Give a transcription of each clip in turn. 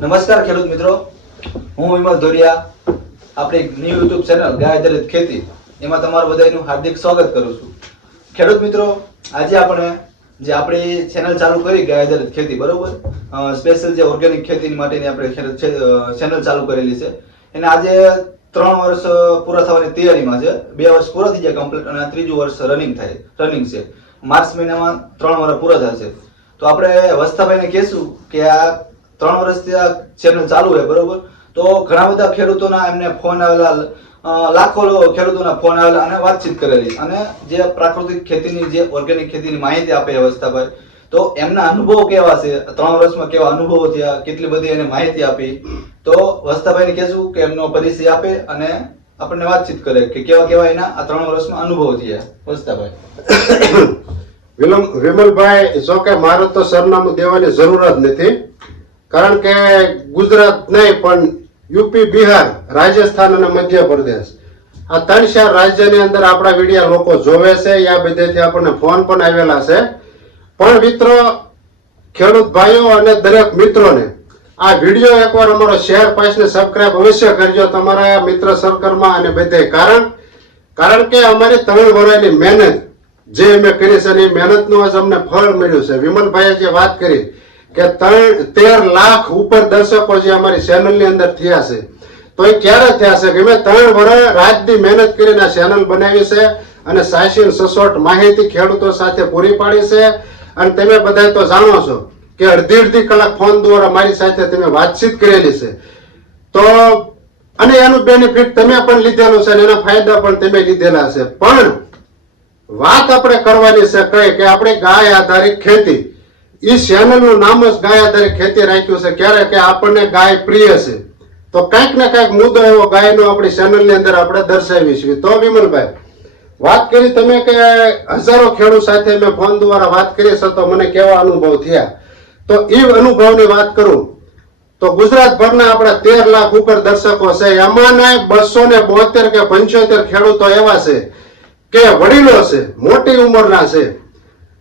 નમસ્કાર ખેડૂત મિત્રો, હું વિમલ ધોરિયા આપણી ન્યૂ યુટ્યુબ ચેનલ ગાય આધારિત ખેતી એમાં તમારું બધાનું હાર્દિક સ્વાગત કરું છું. ખેડૂત મિત્રો, આજે આપણે જે આપણી ચેનલ ચાલુ કરી ગાય આધારિત ખેતી, બરોબર, સ્પેશિયલ જે ઓર્ગેનિક ખેતી માટેની આપણે ચેનલ ચાલુ કરેલી છે. એને આજે 3 વર્ષ પૂરા થવાની તૈયારીમાં છે. 2 વર્ષ પૂરા થઈ ગયા કમ્પ્લીટ અને 3જું વર્ષ રનિંગ છે. માર્ચ મહિનામાં 3 વર્ષ પૂરા થશે. તો આપણે વસ્તાભાઈને કહેશું કે આ 3 વર્ષથી આ ચેનલ ચાલુ છે, બરોબર. તો ઘણા બધા ખેડૂતોના એમને ફોન આવેલા, લાખો ખેડૂતોના ફોન આવેલા અને વાતચીત કરેલી, અને જે પ્રાકૃતિક ખેતીની જે ઓર્ગેનિક ખેતીની માહિતી આપે વસ્તાભાઈ, તો એમના અનુભવ કેવા છે, 3 વર્ષમાં કેવા અનુભવો થયા, કેટલી બધી એને માહિતી આપી. તો વસ્તાભાઈને કહેશું કે એમનો પરિચય આપે અને આપણને વાતચીત કરે કે કેવા એના આ 3 વર્ષમાં અનુભવ થયા. વસ્તાભાઈ. વિમલભાઈ, જો કે મારે તો સરનામું દેવાની જરૂર જ નથી, કારણ કે ગુજરાત નહીં પણ યુપી, બિહાર, રાજસ્થાન અને મધ્યપ્રદેશ આ 3-4 રાજ્યની અંદર આપણા વિડીયો લોકો જોવે છે. આ બધેથી આપણને ફોન પણ આવેલા છે. પણ મિત્રો, ખેડૂત ભાઈઓ અને દરેક મિત્રોને આ વિડીયો એકવાર અમારો શેર, પાસ ને સબસ્ક્રાઇબ અવશ્ય કરજો તમારા મિત્ર સર્કલમાં અને બધે. કારણ કે અમારી 3 વર્ષની મહેનત જે અમે કરી છે એ મહેનતનું આજ અમને ફળ મળ્યું છે. વિમલભાઈએ જે વાત કરી કે 13 લાખ ઉપર દર્શકો જે અમારી ચેનલની અંદર થયા છે, તો એ ક્યારે થયા છે કે અમે 3 વર્ષ રાતની મહેનત કરીને આ ચેનલ બનાવી છે અને સાચી સચોટ માહિતી ખેડૂતો સાથે પૂરી પાડી છે. અને તમે બધા તો જાણો છો કે અડધી કલાક ફોન દ્વારા મારી સાથે તમે વાતચીત કરેલી છે. તો અને એનું બેનિફિટ તમે પણ લીધેલું છે અને એના ફાયદા પણ તમે લીધેલા છે. પણ વાત આપણે કરવાની છે કઈ કે આપણે ગાય આધારિત ખેતી, એ ચેનલનું નામ જ ગાય આધારિત ખેતી રાખ્યું છે. ક્યારે કે આપણને ગાય પ્રિય છે, તો કંઈક ને કંઈક મુદ્દો એવો ગાયનો આપણી ચેનલની અંદર આપણે દર્શાવીશું. તો વિમલભાઈ, વાત કરી તમે કે હજારો ખેડૂત સાથે મેં ફોન દ્વારા વાત કરી છે, તો મને કેવા અનુભવ થયા, તો એ અનુભવની વાત કરું તો ગુજરાતભરના આપણા 13 લાખ ઉપર દર્શકો છે. એમાંના 272 કે 75 ખેડૂતો એવા છે કે વડીલો છે, મોટી ઉંમરના છે,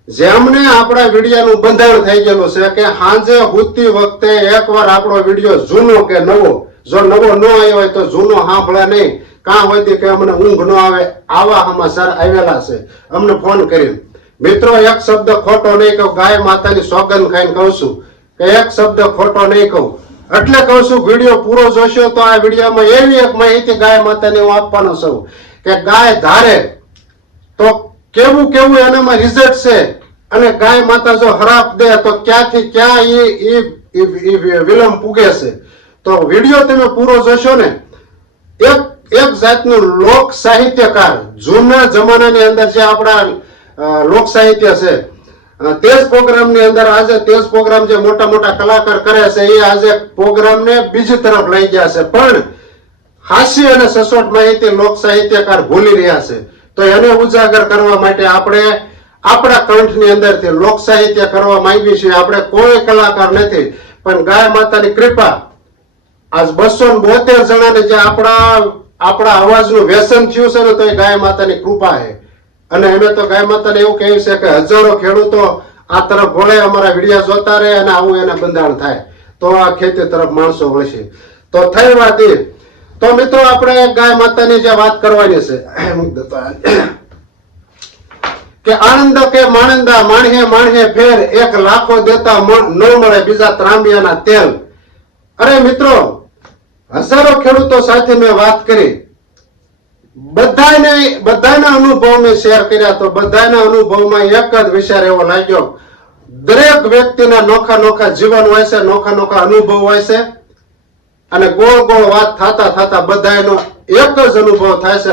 જેમને આપણા વિડીયોનું બંધારણ થઈ ગયેલું છે કે સાંજે હુતી વખતે એકવાર આપણો વિડીયો જૂનો કે નવો, જો નવો ન આવ્યો હોય તો જૂનો સાંભળે નહીં, કાં હોય કે અમને ઊંઘ ન આવે, આવા સમાચાર આવેલા છે અમને ફોન કરીને. મિત્રો, એક શબ્દ ખોટો નહીં કહું, ગાય માતાની સોગંદ ખાઈને કહું છું કે એક શબ્દ ખોટો નહીં કહું. એટલે કહું છું, વિડીયો પૂરો જોશો તો આ વિડીયોમાં એવી એક માહિતી ગાય માતાની હું આપવાનો છું કે ગાય ધારે તો કેવું એનામાં રિઝલ્ટ છે, અને ગાય માતા જો હરાપ દે તો ક્યાંથી ક્યાં એ વિલંબ પૂગે છે. તો વિડીયો તમે પૂરો જોશો ને, એક જાતનું લોક સાહિત્યકાર, જૂના જમાનાની અંદર જે આપણા લોક સાહિત્ય છે, તેજ પ્રોગ્રામની અંદર આજે તેજ પ્રોગ્રામ જે મોટા કલાકાર કરે છે, એ આજે પ્રોગ્રામને બીજી તરફ લઈ ગયા છે. પણ હાસ્ય અને સચોટ માહિતી લોક સાહિત્યકાર ભૂલી રહ્યા છે. તો એને ઉજાગર કરવા માટે આપણે આપણા કંઠની અંદરથી લોક સાહિત્ય કરવા માંગીએ છીએ. આપણે કોઈ કલાકાર નથી, પણ ગાય માતાની કૃપા આજ 272 જણાને જે આપણા અવાજનું વ્યસન થયું છે ને, તો એ ગાય માતાની કૃપા છે. અને અમે તો ગાય માતાને એવું કહ્યું છે કે હજારો ખેડૂતો આ તરફ વળે, અમારા વિડીયો જોતા રહે અને આવું એને બંધારણ થાય, તો આ ખેતી તરફ માણસો વળશે. તો થઈ વાત એ. તો મિત્રો, આપણે ગાય માતાની જે વાત કરવાની છે કે આનંદ કે માણંદા માણહે ફેર, 1 લાખો દેતા ન મળે બીજા ત્રાંબિયાના તેલ. અરે મિત્રો, હજારો ખેડૂતો સાથે મેં વાત કરી, બધાના અનુભવ મેં શેર કર્યા, તો બધાના અનુભવમાં એક જ વિચાર એવો લાગ્યો, દરેક વ્યક્તિના નોખા જીવન હોય છે, નોખા અનુભવ હોય છે, અને ગોળ વાત થતા બધાનો એક જ અનુભવ થાય છે,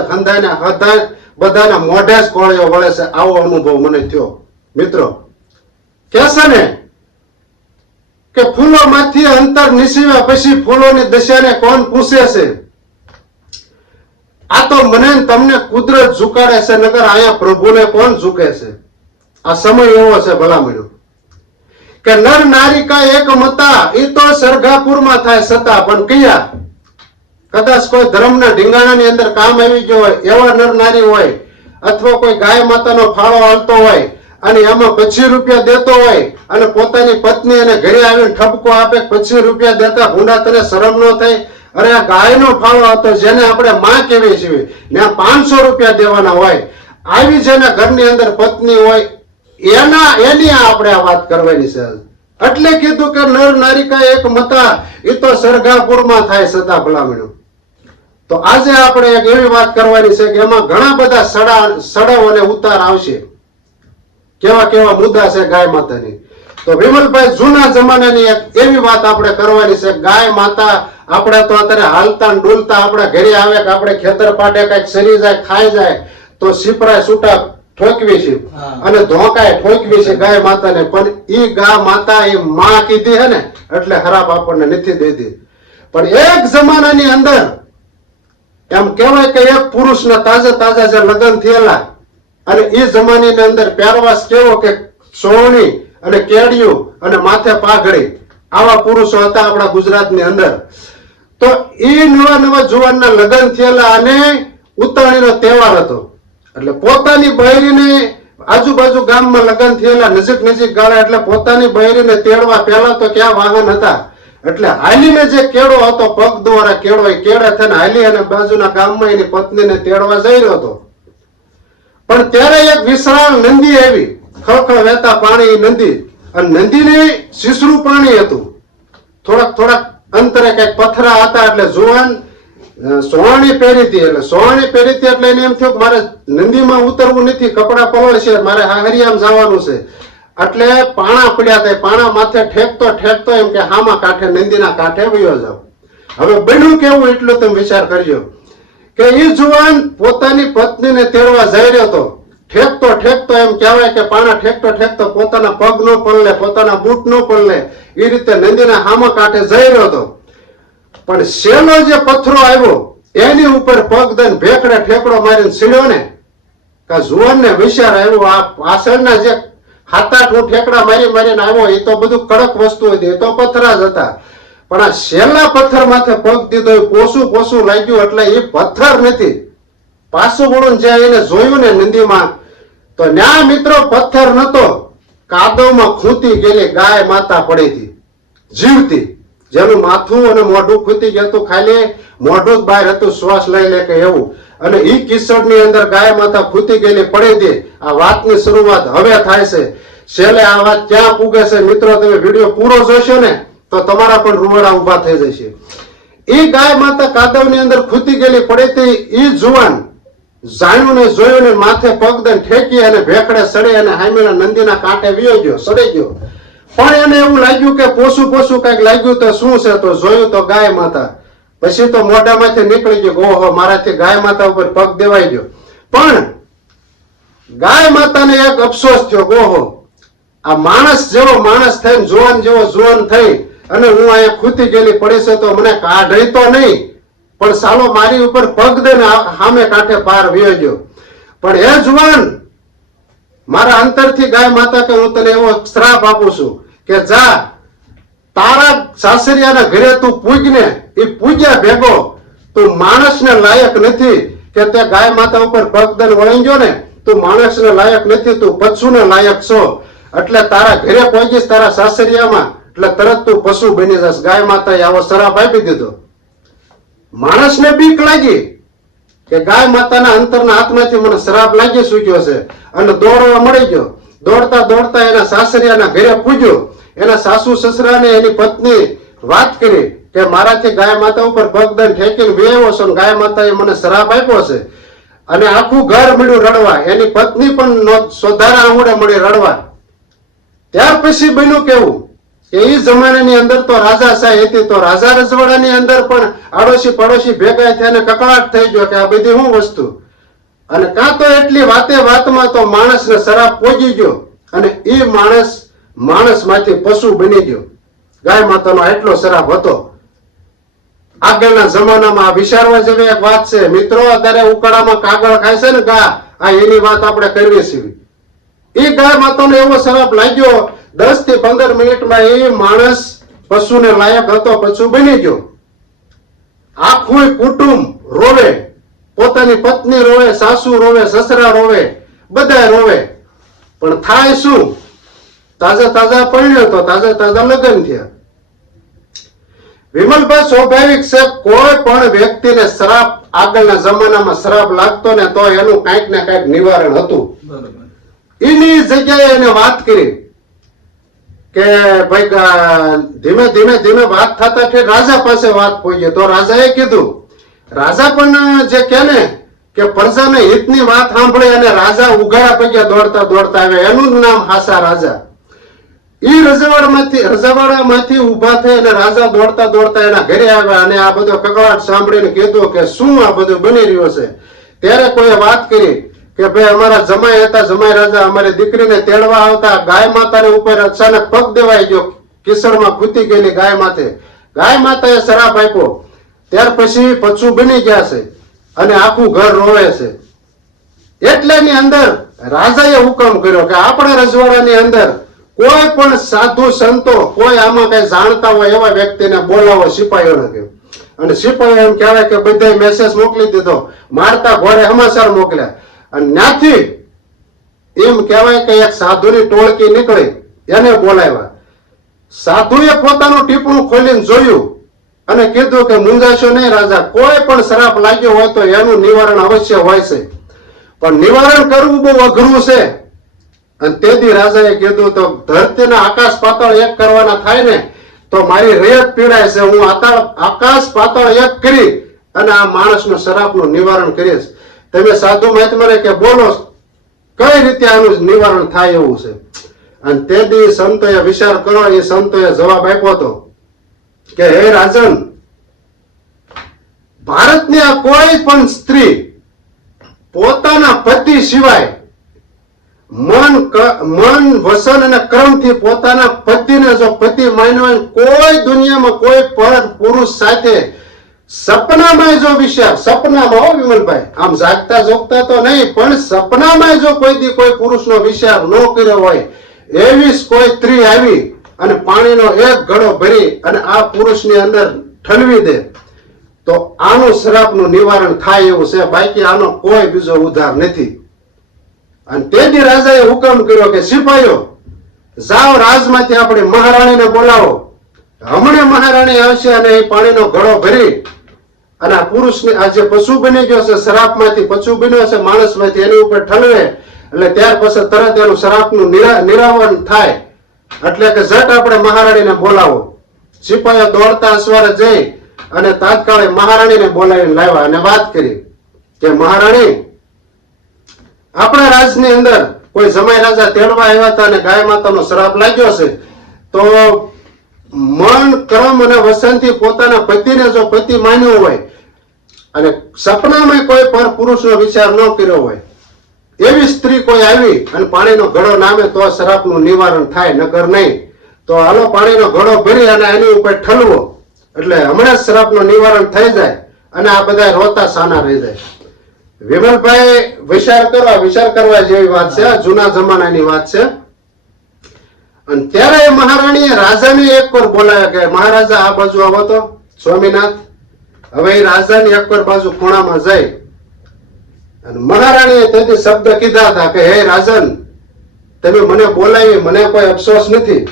બધાના મોઢે જ કોળીઓ વળે છે. આવો અનુભવ મને થયો. મિત્રો, કહેશે ને કે ફૂલોમાંથી અંતર નિસીવ્યા પછી ફૂલોની દશાને કોણ પૂછે છે? આ તો મને તમને કુદરત ઝુકાડે છે, નકર અહીંયા પ્રભુને કોણ ઝુકે છે? આ સમય એવો છે ભલામણ્યો કે નર નારી કા એક મતા, એ તો સરગાપુરમાં થાય સતા, પણ કયા કદાચ કોઈ ધર્મના ઢીંગાણાની અંદર કામ આવી ગયો હોય એવા નર નારી હોય, અથવા કોઈ ગાય માતાનો ફાળો હાલતો હોય અને એમાં 25 રૂપિયા દેતો હોય અને પોતાની પત્ની એને ઘરે આવીને ઠપકો આપે 25 રૂપિયા દેતા ભૂંડા તને શરમ ન થાય? અરે આ ગાયનો ફાળો હતો જેને આપણે માં કહેવી છીએ ને 500 રૂપિયા દેવાના હોય. આવી જેના ઘરની અંદર પત્ની હોય એની આપણે આ વાત કરવાની છે. એટલે કીધું કે નર નારિકા એક મતા એ તો સરગાપુરમાં થાય સદા ભલામણું. તો આજે આપણે એક એવી વાત કરવાની છે કે એમાં ઘણા બધા સડાવ અને ઉતાર આવશે. કેવા કેવા મુદ્દા છે ગાય માતાની. તો વિમલભાઈ જૂના જમાનાની એક એવી વાત આપણે કરવાની છે. ગાય માતા આપણે તો અત્યારે હાલતા ને ડૂલતા આપણા ઘરે આવે કે આપણે ખેતર પાટે કઈક સરી જાય ખાઈ જાય તો સિપરાય છૂટા ઠોકવી છે અને ધોકાય ઠોકવી છે ગાય માતાને. પણ ઈ ગા માતા એ માં કીધી હે ને એટલે ખરાબ આપણને નથી દેતી. પણ એક જમાનાની અંદર એમ કહેવાય કે એક પુરુષના તાજા જે લગ્ન થયેલા અને એ જમાનાની અંદર પહેરવાશ કેવો કે સોવણી અને કેડિયું અને માથે પાઘડી આવા પુરુષો હતા આપણા ગુજરાતની અંદર. તો એ નવા જુવાનના લગ્ન થયેલા અને ઉત્તરાયણનો તહેવાર હતો એટલે પોતાની બહેરીને આજુબાજુ ગામમાં લગ્ન થયેલા નજીક ગાળા એટલે પોતાની બહેરીને તેડવા પહેલા તો ક્યાં વાહન હતા એટલે હાલીને જે કેળો હતો પગ દ્વારા કેળો એ કેળે થઈને હાલી અને બાજુના ગામમાં એની પત્નીને તેડવા જઈ રહ્યો હતો. પણ ત્યારે એક વિશાળ નંદી આવી ખળખળ વહેતા પાણી નંદી અને નંદીને શીસરું પાણી હતું. થોડાક અંતરે કઈક પથરા હતા એટલે જુવાન સોહાણી પહેરી હતી એટલે એને એમ થયું કે મારે નંદીમાં ઉતરવું નથી કપડા પલળશે મારે હરિયામ જવાનું છે એટલે પાણા પડ્યા હતા. પાણા માથે ઠેકતો એમ કે હામા કાંઠે નંદીના કાંઠે વયો જાવ. હવે બન્યું કેવું એટલું તમે વિચાર કરજો કે એ જુવાન પોતાની પત્નીને તેડવા જઈ રહ્યો હતો. ઠેકતો એમ કહેવાય કે પાણા ઠેકતો પોતાના પગ નો પલળે પોતાના બૂટ નો પલળે એ રીતે નંદીના હામા કાંઠે જઈ રહ્યો હતો. પણ શેલો જે પથરો આવ્યો એની ઉપર પગ દઈને ભેકડે ઠેકડો મારીને સીડ્યો ને કે જુવાનને વિચાર આવ્યો આ પાછળના જે 7-8 ઠેકડા મારીને આવ્યો એ તો બધું કડક વસ્તુ હતી એ તો પથરા જ હતા. પણ આ શેલા પથ્થર માથે પગ દીધો એ પોસું લાગ્યું એટલે એ પથ્થર નથી. પાછું વળું જ્યાં એને જોયું ને નંદીમાં તો ન્યા મિત્રો પથ્થર નતો કાદવમાં ખૂંતી ગયેલી ગાય માતા પડી હતી જીવતી. જેનું માથું અને મોઢું ખૂતી ગયું હતું ખાલી મોઢું જ બહાર હતું શ્વાસ લઈ લે કે એવું. અને ઈ કિશોરની અંદર ગાય માતા ખૂતી ગયેલી પડી હતી. આ વાતની શરૂઆત હવે થાય છે. છેલ્લે આ વાત ક્યાં પૂગે છે મિત્રો તમે વિડીયો પૂરો જોશો ને તો તમારા પણ રૂવાડા ઉભા થઈ જશે. એ ગાય માતા કાદવની અંદર ખૂતી ગયેલી પડી હતી. ઈ જુવાન જાણ્યું ને જોયું ને માથે પગ દઈને ઠેકી અને ભેખડે સડે અને હામેના નંદીના કાંઠે વિયો ગયો સડી ગયો. પણ એને એવું લાગ્યું કે પોસું કઈક લાગ્યું તો શું છે તો જોયું તો ગાય માતા. પછી તો મોઢામાંથી નીકળી ગયું ઓહો મારાથી ગાય માતા ઉપર પગ દેવાઈ ગયો. પણ ગાય માતાને એક અફસોસ થયો ઓહો આ માણસ જેવો માણસ થઈને જુવાન જેવો જુવાન થઈ અને હું અહીંયા ખૂતી ગયેલી પડી છે તો મને કાઢી તો નહીં પણ સાલો મારી ઉપર પગ દઈને સામે કાંઠે પાર વિયો ગયો. પણ એ જુવાન મારા અંતરથી ગાય માતા કે હું તને એવો શ્રાપ આપું છું કે જા તારા સાસરિયાના ઘરે તું પૂજને એ પૂજ્યા ભેગો તું માણસને લાયક નથી કે તે ગાય માતા ઉપર પગ દઈને વળી ગયો ને તું માણસને લાયક નથી તું પશુને લાયક છો એટલે તારા ઘરે પહોંચીશ તારા સાસરિયામાં એટલે તરત તું પશુ બની જશ. ગાય માતાએ આવો શ્રાપ આપી દીધો. માણસને બીક લાગી કે ગાય માતાના અંતરના હાથમાંથી મને શ્રાપ લાગી ચૂક્યો છે અને દોડવા મળી ગયો. દોડતા એના સાસરિયાના ઘરે પૂજ્યો. એના સાસુ સસરાને એની પત્ની વાત કરી કે મારાથી ગાય માતા ઉપર પગ દઈને ઠેકીને વેવો છો ને ગાય માતાએ મને શ્રાપ આપ્યો છે અને આખું ઘર મળ્યું રડવા. એની પત્ની પણ સોધારા આંગળે મળી રડવા. ત્યાર પછી બન્યું કેવું કે એ જમાનાની અંદર તો રાજાશાહી હતી તો રાજા રજવાડાની અંદર પણ આડોશી પડોશી ભેગા થઈને કકળાટ થઈ ગયો કે આ બધી શું વસ્તુ. અને કાં તો એટલી વાતમાં તો માણસને શ્રાપ પોગી ગયો અને એ માણસમાંથી પશુ બની ગયો. ગાય માતાનો એટલો શ્રાપ હતો. આગળના જમાનામાં આ વિચારવા જેવી એક વાત છે મિત્રો. અત્યારે ઉકાળામાં કાગળ ખાય છે ને ગા આ એની વાત આપણે કરવી છીએ. એ ગાય માતાનો એવો શ્રાપ લાગ્યો 10 થી 15 મિનિટમાં એ માણસ પશુને લાયક હતો પશુ બની ગયો. આખું કુટુંબ રોવે પોતાની પત્ની રોવે સાસુ રોવે સસરા રોવે બધા રોવે પણ થાય શું? તાજા પરણ્યો તો તાજા લગ્ન થયા. વિમલભાઈ, સ્વાભાવિક છે, કોઈ પણ વ્યક્તિને શ્રાપ આગળના જમાનામાં શ્રાપ લાગતો ને તો એનું કાંઈક ને કાંઈક નિવારણ હતું. બરોબર. એની જગ્યાએ એને વાત કરી કે ભાઈ ધીમે વાત થતા કે રાજા પાસે વાત પહોંચી. તો રાજાએ કીધું, રાજા પણ જે કે ને કે પ્રજાને હિતની વાત સાંભળે અને રાજા ઉઘાડા પગ્યા દોડતા આવે, એનું જ નામ હાસા રાજા. ઈ રજવાડામાંથી ઉભા થઈ અને રાજા દોડતા એના ઘરે આવ્યા અને આ બધો કકળાટ સાંભળીને કીધું કે શું આ બધું બની રહ્યું છે. ત્યારે કોઈએ વાત કરી કે ભાઈ અમારા જમાઈ હતા, જમાઈ રાજા અમારી દીકરીને તેડવા આવતા ગાય માતાને ઉપર અચાનક પગ દેવાઈ ગયો, કિશોરમાં ખૂતી ગયેલી ગાય માથે. ગાય માતાએ શ્રાપ આપ્યો. ત્યાર પછી પચુ બની ગયા છે અને આખું ઘર રોવે છે. એટલેની અંદર રાજાએ હુકમ કર્યો કે આપણા રજવાડાની અંદર કોઈ પણ સાધુ સંતો કોઈ આમાં કઈ જાણતા હોય એવા વ્યક્તિને બોલાવો, સિપાહીઓને કહ્યું. અને સિપાહીઓ એમ કહેવાય કે બધાય મેસેજ મોકલી દીધો, મારતા ઘોડે સમાચાર મોકલ્યા. અને ત્યાંથી એમ કહેવાય કે એક સાધુની ટોળકી નીકળી, એને બોલાવ્યા. સાધુએ પોતાનું ટીપણું ખોલીને જોયું અને કીધું કે મૂંઝાશો નહીં રાજા, કોઈ પણ શ્રાપ લાગ્યો હોય તો એનું નિવારણ અવશ્ય હોય છે, પણ નિવારણ કરવું બહુ અઘરું છે. અને તેથી રાજાએ કીધું તો ધરતીના આકાશ પાતાળ એક કરવાના થાય ને તો મારી રેત પીડાય છે, હું આકાશ પાતાળ એક કરી અને આ માણસનો શ્રાપનું નિવારણ કરીશ. તમે સાધુ મહાત્માને કે બોલો કઈ રીતે આનું નિવારણ થાય એવું છે. અને તેથી સંતોએ વિચાર કરો, એ સંતોએ જવાબ આપ્યો હતો કે હે રાજન, ભારતની આ કોઈ પણ સ્ત્રી પોતાના પતિ સિવાય મન વસન અને કર્મથી પોતાના પતિને જો પતિ માન્યો, કોઈ દુનિયામાં કોઈ પર પુરુષ સાથે સપનામાં જો વિચાર, સપનામાં હો વિમલભાઈ, આમ જાગતા જોગતા તો નહીં, પણ સપનામાં જો કોઈ પુરુષનો વિચાર ન કર્યો હોય એવી કોઈ સ્ત્રી આવી અને પાણીનો એક ઘડો ભરી અને આ પુરુષની અંદર ઠલવી દે તો આનું શ્રાપનું નિવારણ થાય એવું છે, બાકી આનો કોઈ બીજો ઉધાર નથી. અને તેથી રાજાએ હુકમ કર્યો કે સિપાહીઓ જાઓ, રાજમાંથી આપણે મહારાણીને બોલાવો. હમણાં મહારાણી આવશે અને એ પાણીનો ઘડો ભરી અને આ પુરુષને આ જે પશુ બની ગયો છે, શ્રાપમાંથી પશુ બન્યો છે માણસમાંથી, એની ઉપર ઠલવે એટલે ત્યાર પછી તરત એનું શ્રાપનું નિરાવરણ થાય. એટલે કે ઝટ આપણે મહારાણીને બોલાવો. સિપાહીઓ દોડતા અસવારે જઈ અને તાત્કાલિક મહારાણીને બોલાવીને લાવ્યા અને વાત કરી કે મહારાણી, આપણા રાજની અંદર કોઈ જમાઈ રાજા તેડવા આવ્યા હતા અને ગાય માતાનો શ્રાપ લાગ્યો છે, તો મન કર્મ અને વસનથી પોતાના પતિને જો પતિ માન્યો હોય અને સપનામાં કોઈ પર પુરુષનો વિચાર ન કર્યો હોય એવી સ્ત્રી કોઈ આવી અને પાણીનો ઘડો નામે તો શ્રાપનું નિવારણ થાય, નકર નહીં. તો હાલો પાણીનો ઘડો ભરી અને એની ઉપર ઠલવો એટલે હમણાં શ્રાપનું નિવારણ થઈ જાય અને આ બધા રોતા સાના રહી જાય. વિમલભાઈ, વિચાર કરવા જેવી વાત છે, જૂના જમાનાની વાત છે. અને ત્યારે મહારાણીએ રાજાને એક વાર બોલાવ્યા કે મહારાજા આ બાજુ આવો તો સ્વામીનાથ. હવે એ રાજાની એક વાર બાજુ ખૂણામાં જઈ અને મહારાણીએ તેથી શબ્દ કીધા હતા કે હે રાજન, તમે મને બોલાવી, મને કોઈ અફસોસ નથી.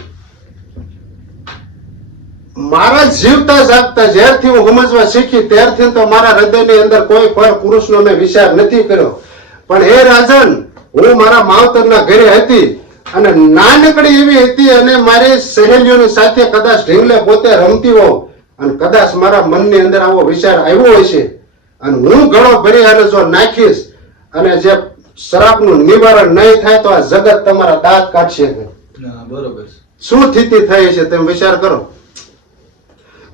મારા જીવતા જાગતા જ્યારથી હું સમજવા શીખી ત્યારથી તો મારા હૃદયની અંદર કોઈ પર પુરુષનો મેં વિચાર નથી કર્યો. પણ હે રાજન, હું મારા માવતરના ઘરે હતી અને નાનકડી એવી હતી અને મારી સહેલીઓની સાથે કદાચ ઢીંગલે પોતે રમતી હોઉં અને કદાચ મારા મનની અંદર આવો વિચાર આવ્યો હોય છે અને હું ઘડો ભરી અને જો નાખીશ અને જે શ્રાપનું નિવારણ નહીં થાય તો આ જગત તમારા દાંત કાઢશે. બરોબર. શું સ્થિતિ થઈ છે તમે વિચાર કરો.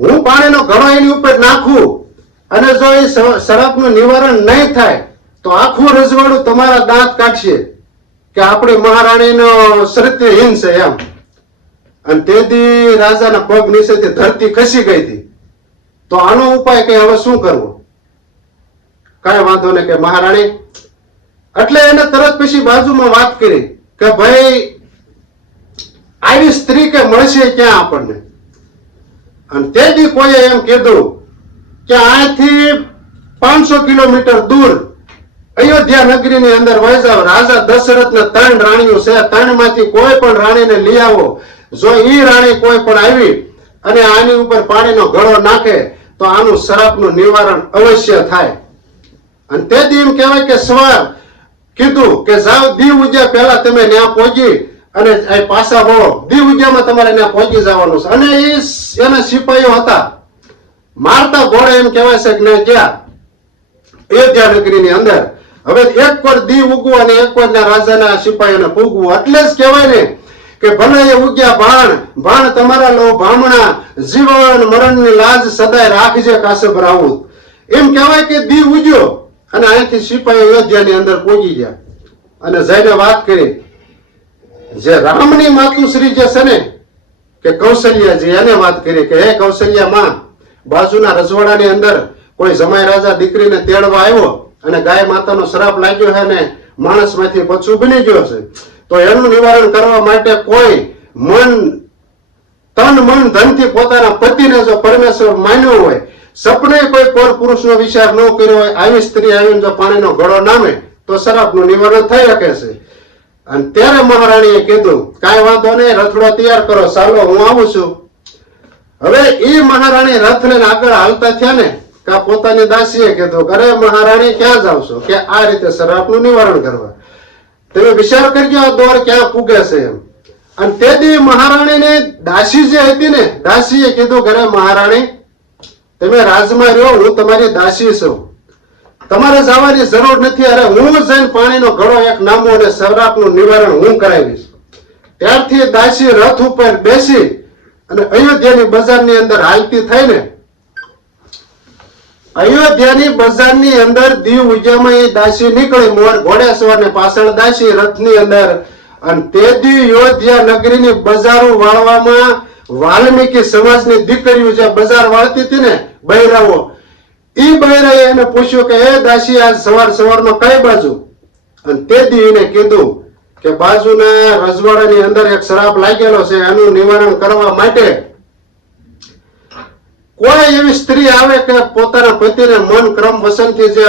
હું પાણીનો ઘડો એની ઉપર નાખું અને જો એ શ્રાપનું નિવારણ નહીં થાય તો આખું રજવાડું તમારા દાંત કાઢશે કે આપણી મહારાણીનો શ્રુતિહીન છે એમ. અને તેથી રાજાના પગ નીચેથી ધરતી ખસી ગઈ હતી. તો આનો ઉપાય કે હવે શું કરવો? કઈ વાંધો નહીં કે મહારાણી. એટલે એને તરત પછી બાજુમાં વાત કરી કે ભાઈ આવી સ્ત્રી કે મળશે ક્યાં આપણને? અને તેથી કોઈએ એમ કીધું કે અહીંથી 500 કિલોમીટર દૂર અયોધ્યા નગરીની અંદર વહી જાઓ. રાજા દશરથને 3 રાણીઓ છે. 3 માંથી કોઈ પણ રાણીને લઈ આવો. જો ઈ રાણી કોઈ પણ આવી અને આની ઉપર પાણીનો ઘડો નાખે તો આનું શ્રાપનું નિવારણ અવશ્ય થાય. અને તેથી એમ કહેવાય કે સવાર કીધું કે જાઓ દીવ ઉજ્યા પહેલા તમે ત્યાં પહોંચી અને પાછા વળો. દીવ ઉજ્યામાં તમારે ત્યાં પહોંચી જવાનું છે. અને એના સિપાહીઓ હતા મારતા ઘોડે એમ કહેવાય છે કે ને ગયા અયોધ્યા નગરીની અંદર. હવે એક વાર દીવ ઉગવું અને એક વાર રાજાના સિપાહીઓને પૂગવું એટલે જ કહેવાય ને કે ભલે એ ઉગ્યા ભાણ તમારા લો ભામણા, જીવન મરણની લાજ સદાય રાખજે કાસબ રાઉત. એમ કહેવાય કે દીવ ઉગ્યો અને અહીંથી સિપાહીઓ અયોધ્યાની અંદર પહોંચી ગયા અને જઈને વાત કરી. જે રામની માતુશ્રી જે છે ને કે કૌશલ્યાજી એને વાત કરી કે હે કૌશલ્યા માં, બાજુના રજવાડાની અંદર કોઈ જમાઈ રાજા દીકરીને તેડવા આવ્યો અને ગાય માતાનો શ્રાપ લાગ્યો છે ને માણસમાંથી પછું બની ગયો છે. તો એનું નિવારણ કરવા માટે કોઈ તન મન ધનથી પોતાના પતિને જો પરમેશ્વર માન્યો હોય, સપને કોઈ પર પુરુષનો વિચાર ન કર્યો હોય, આવી સ્ત્રી આવીને જો પાણીનો ઘડો નામે તો શ્રાપનું નિવારણ થઈ શકે છે. અને ત્યારે મહારાણીએ કીધું કાંઈ વાંધો નહીં, રથડો તૈયાર કરો, ચાલો હું આવું છું. હવે ઈ મહારાણી રથ લઈને આગળ હાલતા થયા ને કા પોતાની દાસીએ કીધું અરે મહારાણી ક્યાં જાવ છો? કે આ રીતે શ્રાપનું નિવારણ કરવા. તમે વિચાર કરજો આ દોર ક્યાં પૂગે છે એમ. અને તેથી મહારાણીની દાસી જે હતી ને દાસીએ કીધું ઘરે મહારાણી તમે રાજમાં રહ્યો, હું તમારી દાસી છું, તમારે જવાની જરૂર નથી. અરે હું જઈને પાણીનો ઘડો એક નામો અને શ્રાપનું નિવારણ હું કરાવીશ. ત્યારથી દાસી રથ ઉપર બેસી અને અયોધ્યાની બજારની અંદર હાલતી થઈને અયોધ્યાની બજારની અંદર દીવ ઉજ્યામાં એ દાસી નીકળી. મોર ઘોડેસવાર ને પાછળ દાસી રથની અંદર. અને તે દી અયોધ્યા નગરીની બજારો વાળવામાં વાલ્મીકી સમાજની દીકરીઓ જે બજાર વાળતી હતી ને બૈરાઓ, ઈ બૈરાએ એને પૂછ્યું કે હે દાસી આજ સવારમાં કઈ બાજુ? અને તે દી એને કીધું કે બાજુના રજવાડાની અંદર એક શ્રાપ લાગેલો છે, એનું નિવારણ કરવા માટે કોઈ એવી સ્ત્રી આવે કે પોતાના પતિને મન ક્રમ વસનથી જે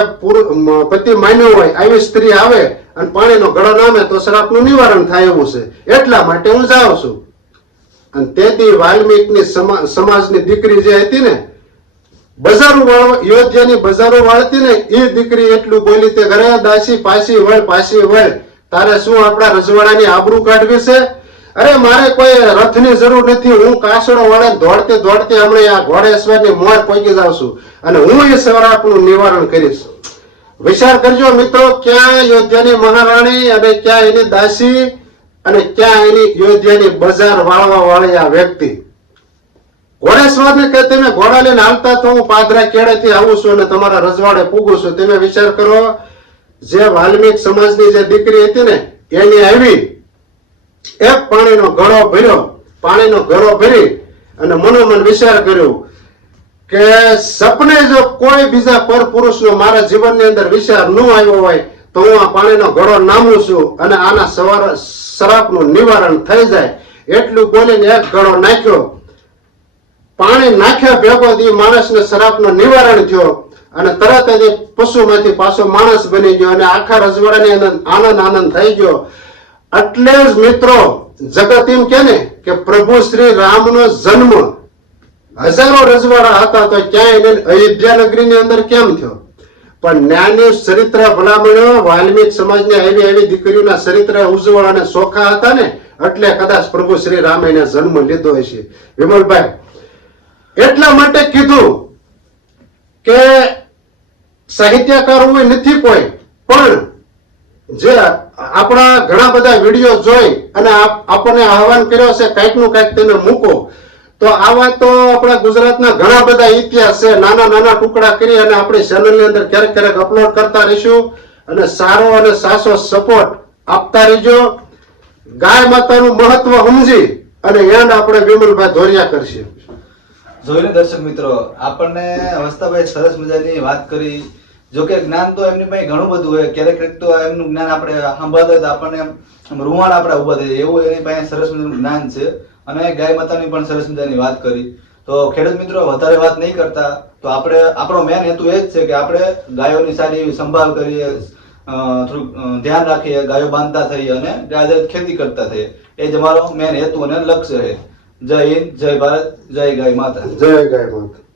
પતિ માન્યો હોય આવી સ્ત્રી આવે અને પાણીનો ઘડો નામે તો શ્રાપનું નિવારણ થાય એવું છે, એટલા માટે હું જાઉં છું. અને તેથી વાલ્મીકની સમાજની દીકરી જે હતી ને બજારો અયોધ્યાની બજારો વાળતી ને એ દીકરી એટલું બોલી તે ઘરે દાસી પાછી વળ, તારે શું આપણા રજવાડાની આબરૂ કાઢવી છે? અરે મારે કોઈ રથની જરૂર નથી, હું કાસડો વડે દોડતે હમણાં આ ઘોડેશ્વરની મોર પહોંચી જાઉં છું અને હું એ શ્રાપનું નિવારણ કરીશ. વિચાર કરજો મિત્રો, ક્યાં અયોધ્યાની મહારાણી અને ક્યાં એની દાસી અને ક્યાં એની અયોધ્યાની બજાર વાળવા વાળી આ વ્યક્તિ. ઘોડેશ્વર ને કે તમે ઘોડા લઈને હાલતા તો હું પાદરા કેળેથી આવું છું અને તમારા રજવાડે પૂગું છું. તમે વિચાર કરો, જે વાલ્મીક સમાજની જે દીકરી હતી ને એની આવી એક પાણીનો ઘડો ભરી અને મનોમન વિચાર કર્યો કે સપને જો કોઈ બીજા પર પુરુષનો મારા જીવનની અંદર વિચાર ન આવ્યો હોય તો હું આ પાણીનો ઘડો નામું છું અને આના શ્રાપનું નિવારણ થઈ જાય. એટલું બોલીને એક ઘડો નાખ્યો. પાણી નાખ્યા ભેગો દી માણસને શ્રાપનું નિવારણ થયો અને તરત જ પશુમાંથી પાછો માણસ બની ગયો અને આખા રજવાડાની અંદર આનંદ થઈ ગયો. એટલે જ મિત્રો જગત એમ કે ને કે પ્રભુ શ્રી રામનો જન્મ હજારો રજવાડા હતા તો ક્યાંય અયોધ્યા નગરીની અંદર કેમ થયો? પણ જ્ઞાની ચરિત્ર ભલામણો વાલ્મીક સમાજની એવી દીકરીઓના ચરિત્ર ઉજ્જવળ અને ચોખ્ખા હતા ને એટલે કદાચ પ્રભુ શ્રી રામે એને જન્મ લીધો હશે. વિમલભાઈ એટલા માટે કીધું કે સાહિત્યકાર હોય નથી કોઈ, પણ જે આપણા ઘણા બધા વિડીયો જોઈ અને આપણને આહવાન કર્યો છે કંઈક નું કંઈક તમે મૂકો. તો આવા તો આપણા ગુજરાતના ઘણા બધા ઇતિહાસ છે, નાના ટુકડા કરી અને આપણી ચેનલની અંદર ક્યારેક અપલોડ કરતા રહીશું અને સારો અને સાચો સપોર્ટ આપતા રહીજો. ગાય માતાનું મહત્વ સમજી અને એન્ડ આપણે વિમલભાઈ ધોરિયા કરશે. જોઈને દર્શક મિત્રો, આપણને અવસ્થાભાઈ સરસ મજાની વાત કરી. જોકે જ્ઞાન તો એમની પાસે ઘણું બધું હોય, ક્યારેક તો એમનું જ્ઞાન આપણે સાંભળતા હોય તો આપણને રૂવાણ આપણે ઉભા થાય એવું એની પાસે સરસ મજાનું જ્ઞાન છે. અને ગાય માતાની પણ સરસ મજાની વાત કરી. તો ખેડૂત મિત્રો વધારે વાત નહીં કરતા, તો આપણો મેન હેતુ એ જ છે કે આપણે ગાયોની સારી એવી સંભાળ કરીએ થોડુંક ધ્યાન રાખીએ, ગાયો બાંધતા થઈએ અને ગાય આધારિત ખેતી કરતા થઈએ. એ જ અમારો મેન હેતુ અને લક્ષ્ય છે. જય હિન્દ, જય ભારત, જય ગાય માતા. જય ગાય માતા.